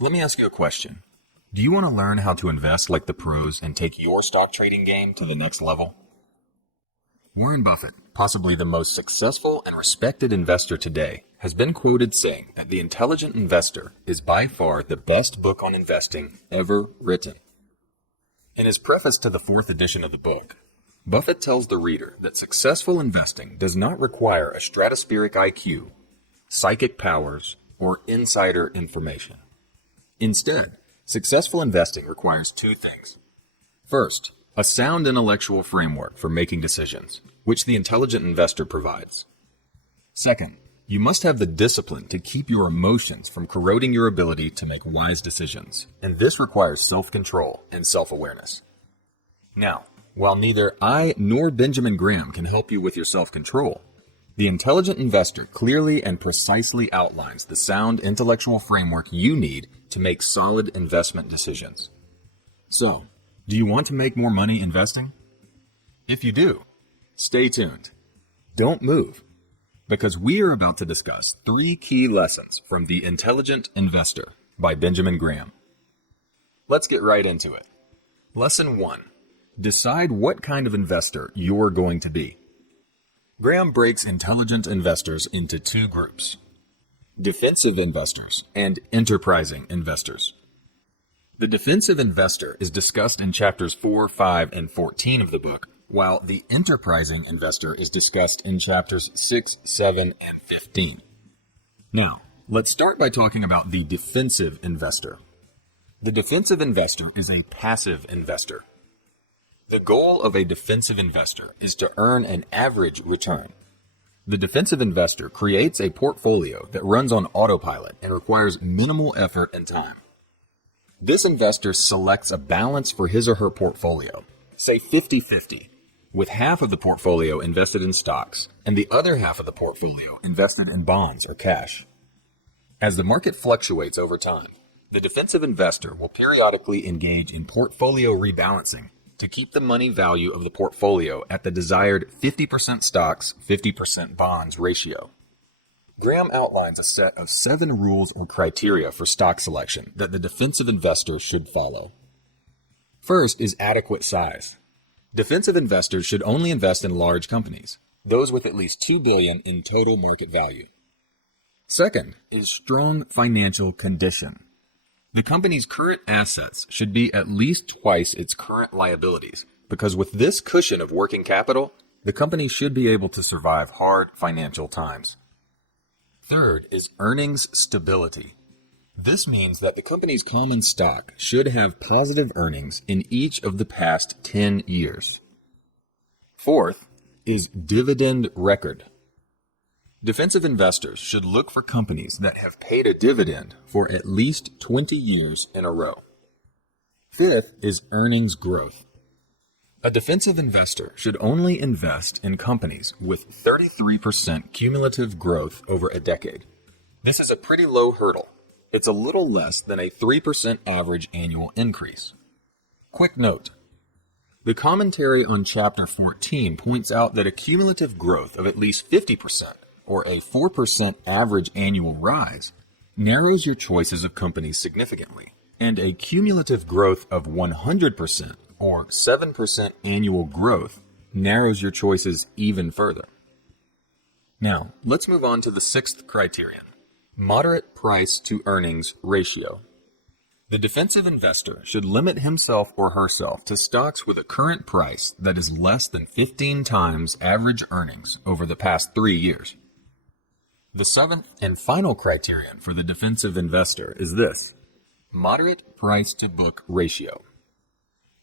Let me ask you a question. Do you want to learn how to invest like the pros and take your stock trading game to the next level? Warren Buffett, possibly the most successful and respected investor today, has been quoted saying that The Intelligent Investor is by far the best book on investing ever written. In his preface to the fourth edition of the book, Buffett tells the reader that successful investing does not require a stratospheric IQ, psychic powers, or insider information. Instead, successful investing requires two things. First, a sound intellectual framework for making decisions, which the intelligent investor provides. Second, you must have the discipline to keep your emotions from corroding your ability to make wise decisions, and this requires self-control and self-awareness. Now, while neither I nor Benjamin Graham can help you with your self-control, the intelligent investor clearly and precisely outlines the sound intellectual framework you need to make solid investment decisions. So, do you want to make more money investing? If you do, stay tuned. Don't move, because we are about to discuss 3 key lessons from The Intelligent Investor by Benjamin Graham. Let's get right into it. Lesson 1. Decide what kind of investor you're going to be. Graham breaks intelligent investors into 2 groups: defensive investors and enterprising investors. The defensive investor is discussed in chapters 4, 5, and 14 of the book, while the enterprising investor is discussed in chapters 6, 7, and 15. Now, let's start by talking about the defensive investor. The defensive investor is a passive investor. The goal of a defensive investor is to earn an average return. The defensive investor creates a portfolio that runs on autopilot and requires minimal effort and time. This investor selects a balance for his or her portfolio, say 50-50, with half of the portfolio invested in stocks and the other half of the portfolio invested in bonds or cash. As the market fluctuates over time, the defensive investor will periodically engage in portfolio rebalancing to keep the money value of the portfolio at the desired 50% stocks, 50% bonds ratio. Graham outlines a set of 7 rules or criteria for stock selection that the defensive investor should follow. First is adequate size. Defensive investors should only invest in large companies, those with at least $2 billion in total market value. Second is strong financial condition. The company's current assets should be at least twice its current liabilities, because with this cushion of working capital, the company should be able to survive hard financial times. Third is earnings stability. This means that the company's common stock should have positive earnings in each of the past 10 years. Fourth is dividend record. Defensive investors should look for companies that have paid a dividend for at least 20 years in a row. Fifth is earnings growth. A defensive investor should only invest in companies with 33% cumulative growth over a decade. This is a pretty low hurdle. It's a little less than a 3% average annual increase. Quick note. The commentary on Chapter 14 points out that a cumulative growth of at least 50%, or a 4% average annual rise, narrows your choices of companies significantly, and a cumulative growth of 100%, or 7% annual growth, narrows your choices even further. Now, let's move on to the 6th criterion: moderate price to earnings ratio. The defensive investor should limit himself or herself to stocks with a current price that is less than 15 times average earnings over the past 3 years. The 7th and final criterion for the defensive investor is this: moderate price-to-book ratio.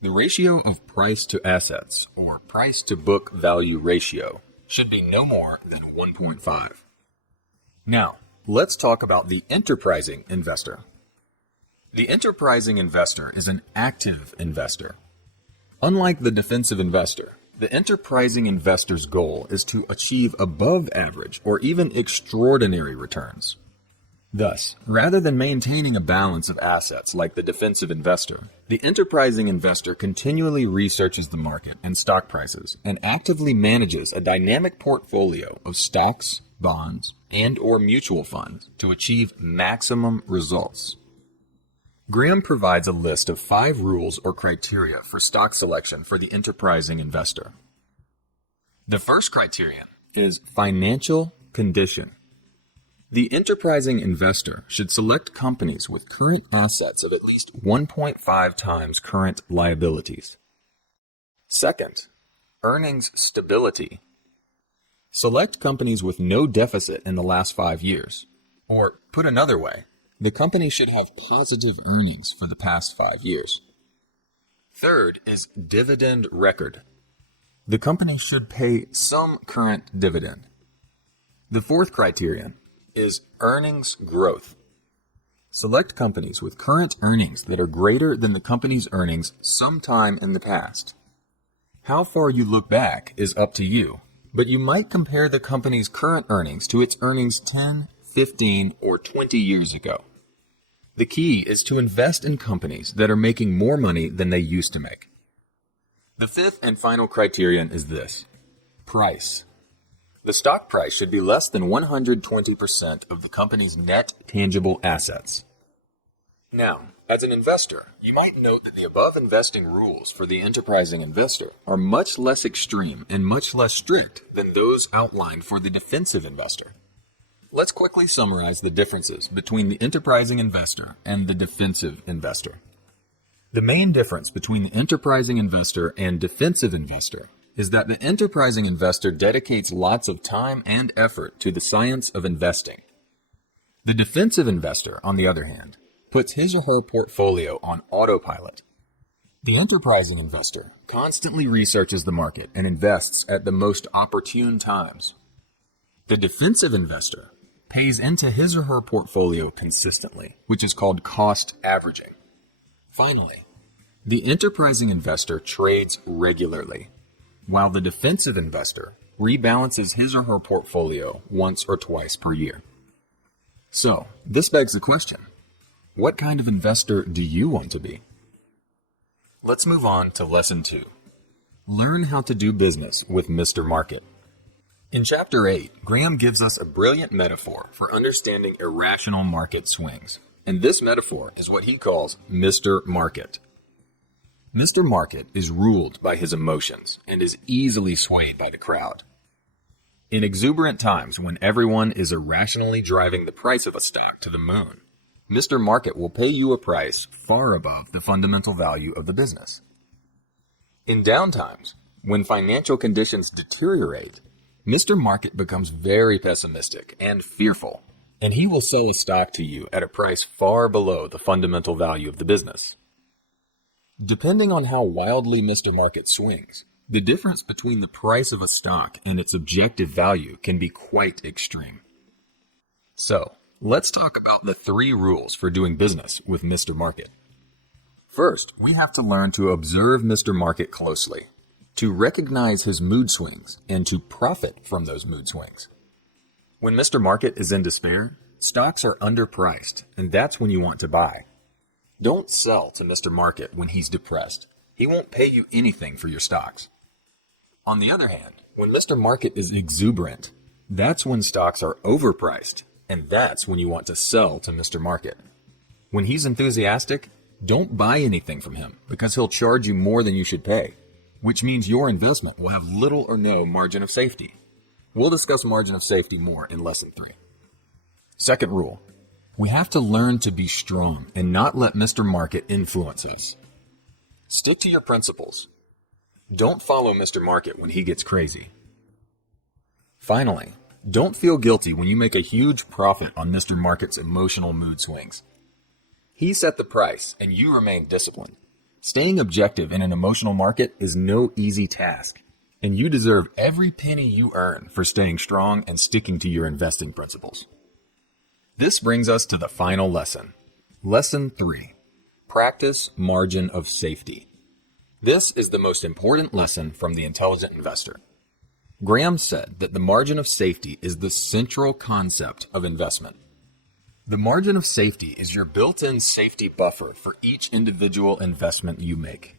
The ratio of price to assets, or price-to-book value ratio, should be no more than 1.5. Now, let's talk about the enterprising investor. The enterprising investor is an active investor. Unlike the defensive investor, the enterprising investor's goal is to achieve above average or even extraordinary returns. Thus, rather than maintaining a balance of assets like the defensive investor, the enterprising investor continually researches the market and stock prices and actively manages a dynamic portfolio of stocks, bonds, and/or mutual funds to achieve maximum results. Graham provides a list of 5 rules or criteria for stock selection for the enterprising investor. The first criterion is financial condition. The enterprising investor should select companies with current assets of at least 1.5 times current liabilities. Second, earnings stability. Select companies with no deficit in the last 5 years. Or, put another way, the company should have positive earnings for the past 5 years. Third is dividend record. The company should pay some current dividend. The fourth criterion is earnings growth. Select companies with current earnings that are greater than the company's earnings sometime in the past. How far you look back is up to you, but you might compare the company's current earnings to its earnings 10, 15, or 20 years ago. The key is to invest in companies that are making more money than they used to make. The fifth and final criterion is this: price. The stock price should be less than 120% of the company's net tangible assets. Now, as an investor, you might note that the above investing rules for the enterprising investor are much less extreme and much less strict than those outlined for the defensive investor. Let's quickly summarize the differences between the enterprising investor and the defensive investor. The main difference between the enterprising investor and defensive investor is that the enterprising investor dedicates lots of time and effort to the science of investing. The defensive investor, on the other hand, puts his or her portfolio on autopilot. The enterprising investor constantly researches the market and invests at the most opportune times. The defensive investor pays into his or her portfolio consistently, which is called cost averaging. Finally, the enterprising investor trades regularly, while the defensive investor rebalances his or her portfolio once or twice per year. So, this begs the question: what kind of investor do you want to be? Let's move on to Lesson 2. Learn how to do business with Mr. Market. In Chapter 8, Graham gives us a brilliant metaphor for understanding irrational market swings, and this metaphor is what he calls Mr. Market. Mr. Market is ruled by his emotions and is easily swayed by the crowd. In exuberant times when everyone is irrationally driving the price of a stock to the moon, Mr. Market will pay you a price far above the fundamental value of the business. In downtimes, when financial conditions deteriorate, Mr. Market becomes very pessimistic and fearful, and he will sell a stock to you at a price far below the fundamental value of the business. Depending on how wildly Mr. Market swings, the difference between the price of a stock and its objective value can be quite extreme. So, let's talk about the 3 rules for doing business with Mr. Market. First, we have to learn to observe Mr. Market closely, to recognize his mood swings, and to profit from those mood swings. When Mr. Market is in despair, stocks are underpriced, and that's when you want to buy. Don't sell to Mr. Market when he's depressed. He won't pay you anything for your stocks. On the other hand, when Mr. Market is exuberant, that's when stocks are overpriced, and that's when you want to sell to Mr. Market. When he's enthusiastic, don't buy anything from him because he'll charge you more than you should pay, which means your investment will have little or no margin of safety. We'll discuss margin of safety more in Lesson 3. Second rule: we have to learn to be strong and not let Mr. Market influence us. Stick to your principles. Don't follow Mr. Market when he gets crazy. Finally, don't feel guilty when you make a huge profit on Mr. Market's emotional mood swings. He set the price and you remain disciplined. Staying objective in an emotional market is no easy task, and you deserve every penny you earn for staying strong and sticking to your investing principles. This brings us to the final lesson. Lesson 3. Practice margin of safety. This is the most important lesson from The Intelligent Investor. Graham said that the margin of safety is the central concept of investment. The margin of safety is your built-in safety buffer for each individual investment you make.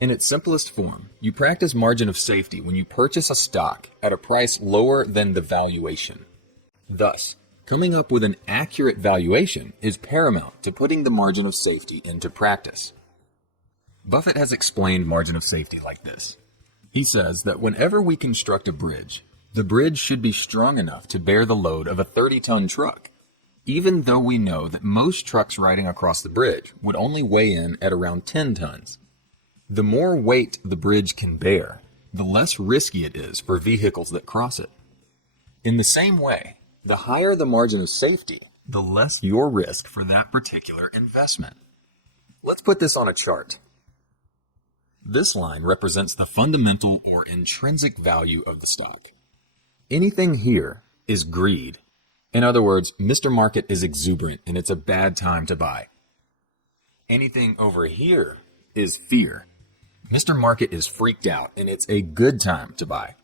In its simplest form, you practice margin of safety when you purchase a stock at a price lower than the valuation. Thus, Coming up with an accurate valuation is paramount to putting the margin of safety into practice. Buffett has explained margin of safety like this. He says that whenever we construct a bridge, the bridge should be strong enough to bear the load of a 30-ton truck, even though we know that most trucks riding across the bridge would only weigh in at around 10 tons. The more weight the bridge can bear, the less risky it is for vehicles that cross it. In the same way, the higher the margin of safety, the less your risk for that particular investment. Let's put this on a chart. This line represents the fundamental or intrinsic value of the stock. Anything here is greed. In other words, Mr. Market is exuberant and it's a bad time to buy. Anything over here is fear. Mr. Market is freaked out and it's a good time to buy.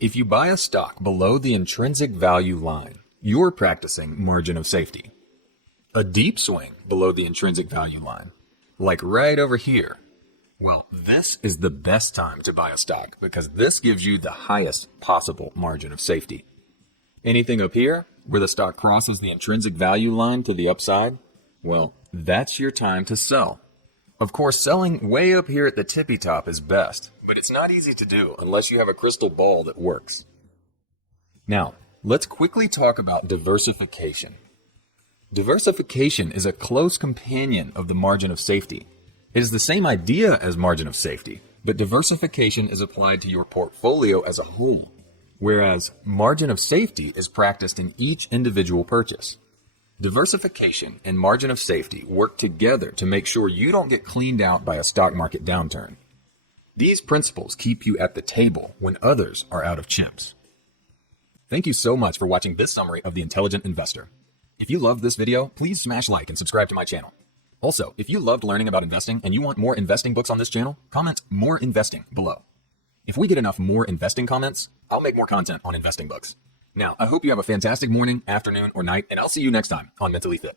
If you buy a stock below the intrinsic value line, you're practicing margin of safety. A deep swing below the intrinsic value line, like right over here, well, this is the best time to buy a stock because this gives you the highest possible margin of safety. Anything up here, where the stock crosses the intrinsic value line to the upside, well, that's your time to sell. Of course, selling way up here at the tippy top is best, but it's not easy to do unless you have a crystal ball that works. Now, let's quickly talk about diversification. Diversification is a close companion of the margin of safety. It is the same idea as margin of safety, but diversification is applied to your portfolio as a whole, whereas margin of safety is practiced in each individual purchase. Diversification and margin of safety work together to make sure you don't get cleaned out by a stock market downturn. These principles keep you at the table when others are out of chips. Thank you so much for watching this summary of The Intelligent Investor. If you loved this video, please smash like and subscribe to my channel. Also, if you loved learning about investing and you want more investing books on this channel, comment "more investing" below. If we get enough more investing comments, I'll make more content on investing books. Now, I hope you have a fantastic morning, afternoon, or night, and I'll see you next time on Mentally Fit.